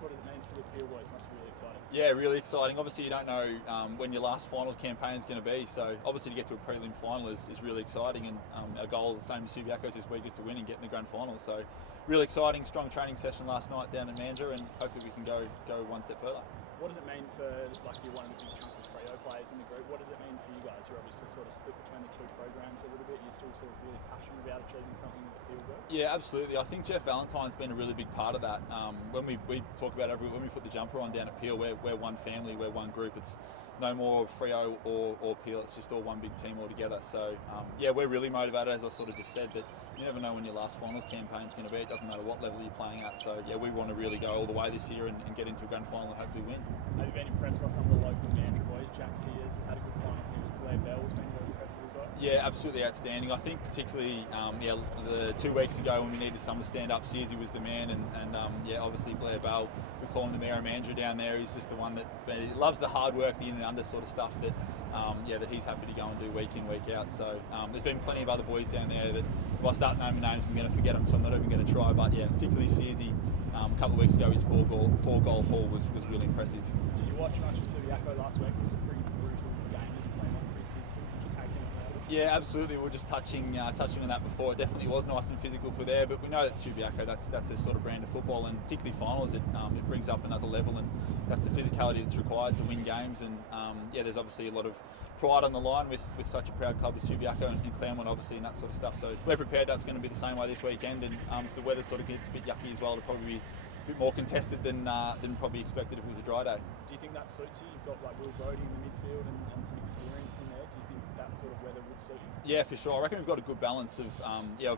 What does it mean for the Peel boys? Must be really exciting. Yeah, really exciting. Obviously, you don't know when your last finals campaign is going to be, so obviously to get to a prelim final is really exciting, and our goal, the same as Subiaco's this week, is to win and get in the grand final. So really exciting, strong training session last night down in Mandurah, and hopefully we can go one step further. What does it mean for, like, you're one of the big chunk of Freo players in the group, what does it mean for you guys? You're obviously sort of split between the two programs a little bit. You're still sort of really passionate about achieving something with the Peel boys? Yeah, absolutely. I think Jeff Valentine's been a really big part of that. When we talk about when we put the jumper on down at Peel, we're one family, we're one group. It's no more Freo or Peel, it's just all one big team altogether. So yeah, we're really motivated, as I sort of just said, but you never know when your last finals campaign is going to be. It doesn't matter what level you're playing at. So yeah, we want to really go all the way this year and get into a grand final and hopefully win. Have you been impressed by some of the local Mandurah boys? Jack Sears has had a good final series. Blair Bell's been really impressive as well. Yeah, absolutely outstanding. I think particularly the 2 weeks ago when we needed someone to stand up, Sears was the man, and obviously Blair Bell, we call him the Mayor of Mandurah down there. He's just the one that loves the hard work, the in and under sort of stuff that he's happy to go and do week in, week out. So there's been plenty of other boys down there that if I start naming names, I'm going to forget them, so I'm not even going to try. But yeah, particularly Searsy, a couple of weeks ago, his four goal haul was really impressive. Did you watch much of Subiaco last week? It was a pretty brutal game that you played on, pretty physical. Did you take anything out of it? Yeah, absolutely. We were just touching on that before. It definitely was nice and physical for there, but we know that Subiaco, that's their sort of brand of football, and particularly finals, it brings up another level, and that's the physicality that's required to win games. And there's obviously a lot of pride on the line with such a proud club as Subiaco and Claremont, obviously, and that sort of stuff. So we're prepared that's going to be the same way this weekend, and if the weather sort of gets a bit yucky as well, it'll probably be a bit more contested than probably expected if it was a dry day. Do you think that suits you? You've got like Will Brodie in the midfield and some experience in there. Do you think that sort of weather would suit you? Yeah, for sure. I reckon we've got a good balance of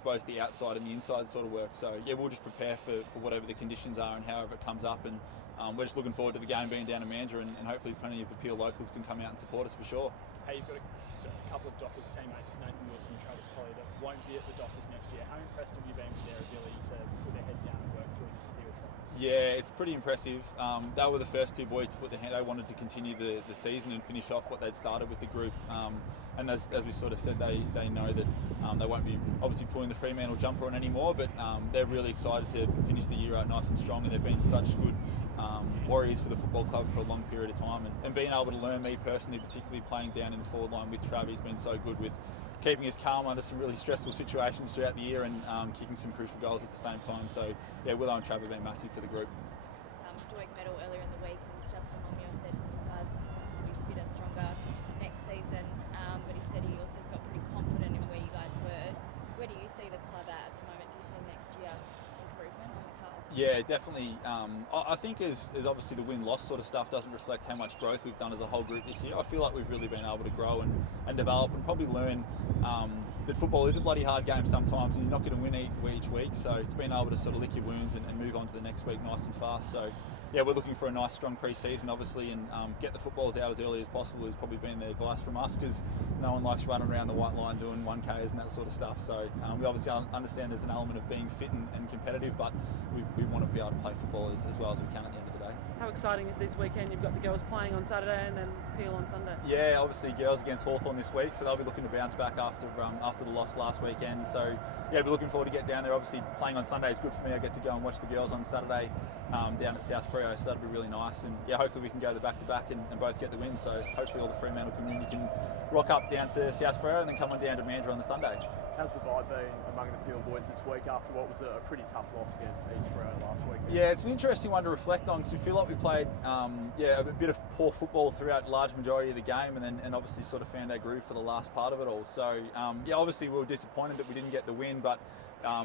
both the outside and the inside sort of work. So yeah, we'll just prepare for whatever the conditions are and however it comes up, and we're just looking forward to the game being down in Mandurah, and hopefully plenty of the Peel locals can come out and support us for sure. Hey, you've got a couple of Dockers teammates, Nathan Wilson and Travis Colley, that won't be at the Dockers next year. How impressed have you been with their ability to put their head down and work through this Peel finals? Yeah, it's pretty impressive. They were the first two boys to put their hand. They wanted to continue the season and finish off what they'd started with the group. And as we sort of said, they know that they won't be obviously pulling the Fremantle jumper on anymore, but they're really excited to finish the year out nice and strong, and they've been such good warriors for the football club for a long period of time, and being able to learn, me personally, particularly playing down in the forward line with Travis, has been so good with keeping us calm under some really stressful situations throughout the year, and kicking some crucial goals at the same time. So yeah, Willow and Trav have been massive for the group. Doig medal earlier in the week, and Justin Longmuir said you guys wanted to be fitter, stronger next season, but he said he also felt pretty confident in where you guys were. Where do you see the club at the moment? Do you see next year improvement on the cards? Yeah, definitely. I think as obviously the win-loss sort of stuff doesn't reflect how much growth we've done as a whole group this year. I feel like we've really been able to grow and develop and probably learn that football is a bloody hard game sometimes, and you're not going to win each week. So it's been able to sort of lick your wounds and move on to the next week nice and fast. So yeah, we're looking for a nice strong pre-season obviously, and get the footballs out as early as possible has probably been the advice from us, because no one likes running around the white line doing 1Ks and that sort of stuff. So we obviously understand there's an element of being fit and competitive, but we want to be able to play football as well as we can at the end of the day. How exciting is this weekend? You've got the girls playing on Saturday and then Peel on Sunday. Yeah, obviously girls against Hawthorn this week, so they'll be looking to bounce back after the loss last weekend. So yeah, be looking forward to get down there. Obviously playing on Sunday is good for me. I get to go and watch the girls on Saturday down at South Freo, so that'll be really nice. And yeah, hopefully we can go the back-to-back and both get the win. So hopefully all the Fremantle community can rock up down to South Freo and then come on down to Mandurah on the Sunday. How's the vibe been among the Peel boys this week after what was a pretty tough loss against East Freo last week? Yeah, it's an interesting one to reflect on, because we feel like we played a bit of poor football throughout a large majority of the game, and obviously sort of found our groove for the last part of it all. So obviously we were disappointed that we didn't get the win, but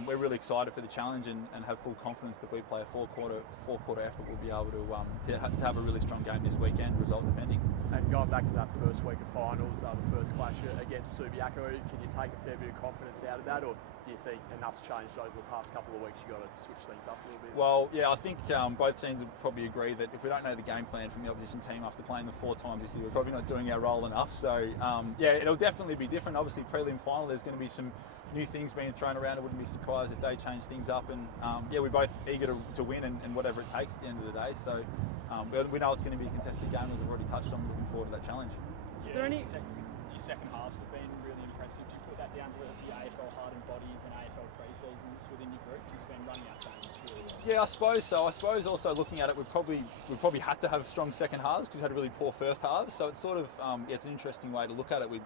we're really excited for the challenge and have full confidence that if we play a four-quarter effort, we'll be able to have a really strong game this weekend, result depending. And going back to that first week of finals, the first clash against Subiaco, can you take a fair bit of confidence out of that, or do you think enough's changed over the past couple of weeks, you've got to switch things up a little bit? Well, yeah, I think both teams would probably agree that if we don't know the game plan from the opposition team after playing them 4 times this year, we're probably not doing our role enough. So it'll definitely be different. Obviously, prelim final, there's going to be some new things being thrown around. I wouldn't be surprised if they change things up, and we're both eager to win and whatever it takes at the end of the day. So we know it's going to be a contested game, as I've already touched on. Looking forward to that challenge. Is there any? your second halves have been really impressive. Do you put that down to the AFL hardened bodies and AFL pre-seasons within your group? You've been running out games really well. Yeah, I suppose so. I suppose also looking at it, we probably had to have strong second halves because we had a really poor first halves. So it's sort of it's an interesting way to look at it. We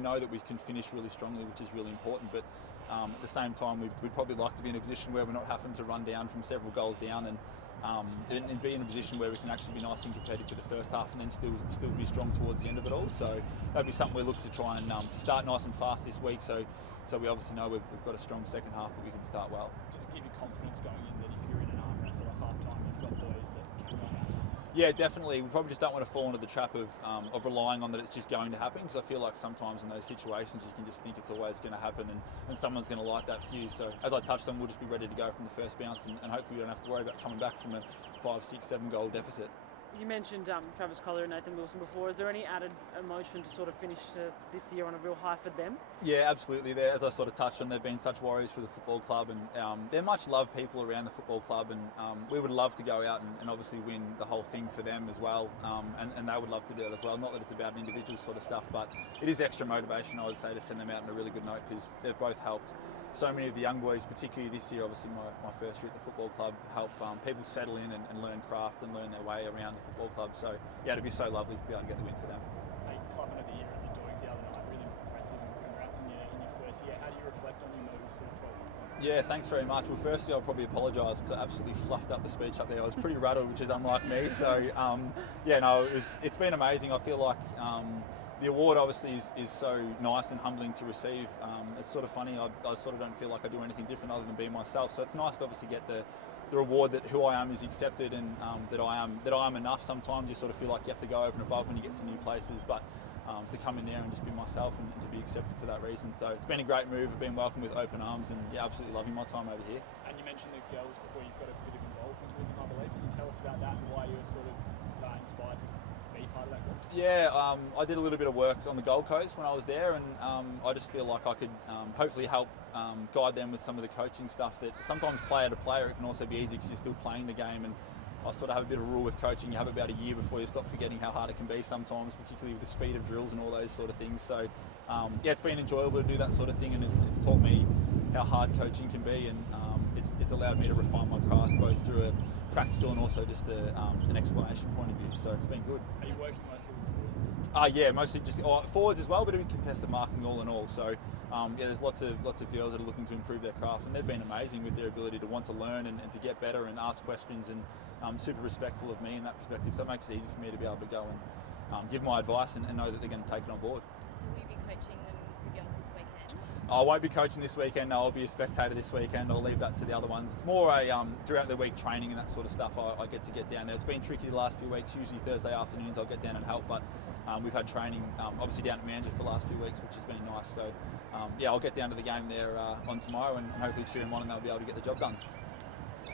know that we can finish really strongly, which is really important. But at the same time, we'd probably like to be in a position where we're not having to run down from several goals down and be in a position where we can actually be nice and competitive for the first half and then still be strong towards the end of it all. So that'd be something we look to try and to start nice and fast this week. So we obviously know we've got a strong second half, but we can start well. Does it give you confidence going in that if you're in an arm wrestle at half time, you've got boys that can run out? Yeah, definitely. We probably just don't want to fall into the trap of relying on that it's just going to happen, because I feel like sometimes in those situations you can just think it's always going to happen and someone's going to light that fuse. So as I touched on, we'll just be ready to go from the first bounce and hopefully we don't have to worry about coming back from a 5, 6, 7 goal deficit. You mentioned Travis Collier and Nathan Wilson before. Is there any added emotion to sort of finish this year on a real high for them? Yeah, absolutely. As I sort of touched on, they've been such warriors for the football club, and they're much loved people around the football club, and we would love to go out and obviously win the whole thing for them as well, and they would love to do that as well. Not that it's about individual sort of stuff, but it is extra motivation, I would say, to send them out on a really good note, because they've both helped so many of the young boys, particularly this year, obviously my first year at the football club, help people settle in and learn craft and learn their way around the football club. So yeah, it'd be so lovely to be able to get the win for them. Hey, Clubman of the Year at the Doig the other night, really impressive, and congrats in your first year. How do you reflect on your move sort of 12 months on? Yeah, thanks very much. Well, firstly, I'll probably apologise because I absolutely fluffed up the speech up there. I was pretty rattled, which is unlike me. So it's been amazing. I feel like the award obviously is so nice and humbling to receive. It's sort of funny. I sort of don't feel like I do anything different other than be myself. So it's nice to obviously get the reward that who I am is accepted, and that I am enough. Sometimes you sort of feel like you have to go over and above when you get to new places, but to come in there and just be myself and to be accepted for that reason. So it's been a great move. I've been welcomed with open arms, and yeah, absolutely loving my time over here. And you mentioned the girls before. You've got a bit of involvement with them, I believe. Can you tell us about that and why you were sort of inspired to be part of that group? Yeah, I did a little bit of work on the Gold Coast when I was there, and I just feel like I could hopefully help guide them with some of the coaching stuff that sometimes player to player it can also be easy because you're still playing the game. And I sort of have a bit of a rule with coaching. You have about a year before you stop forgetting how hard it can be sometimes, particularly with the speed of drills and all those sort of things. So it's been enjoyable to do that sort of thing, and it's taught me how hard coaching can be, and it's allowed me to refine my craft both through a practical and also just an explanation point of view. So it's been good. Are you working mostly with forwards? Yeah, mostly just forwards as well, but doing contested marking all in all. So there's lots of girls that are looking to improve their craft, and they've been amazing with their ability to want to learn and to get better and ask questions, and super respectful of me in that perspective. So it makes it easy for me to be able to go and give my advice and know that they're going to take it on board. So will you be coaching them, the girls, this weekend? I won't be coaching this weekend. No, I'll be a spectator this weekend. I'll leave that to the other ones. It's more throughout the week training and that sort of stuff. I get to get down there. It's been tricky the last few weeks. Usually Thursday afternoons I'll get down and help, but we've had training obviously down at Mandurah for the last few weeks, which has been nice. So I'll get down to the game there on tomorrow and hopefully cheer them on, and they'll be able to get the job done.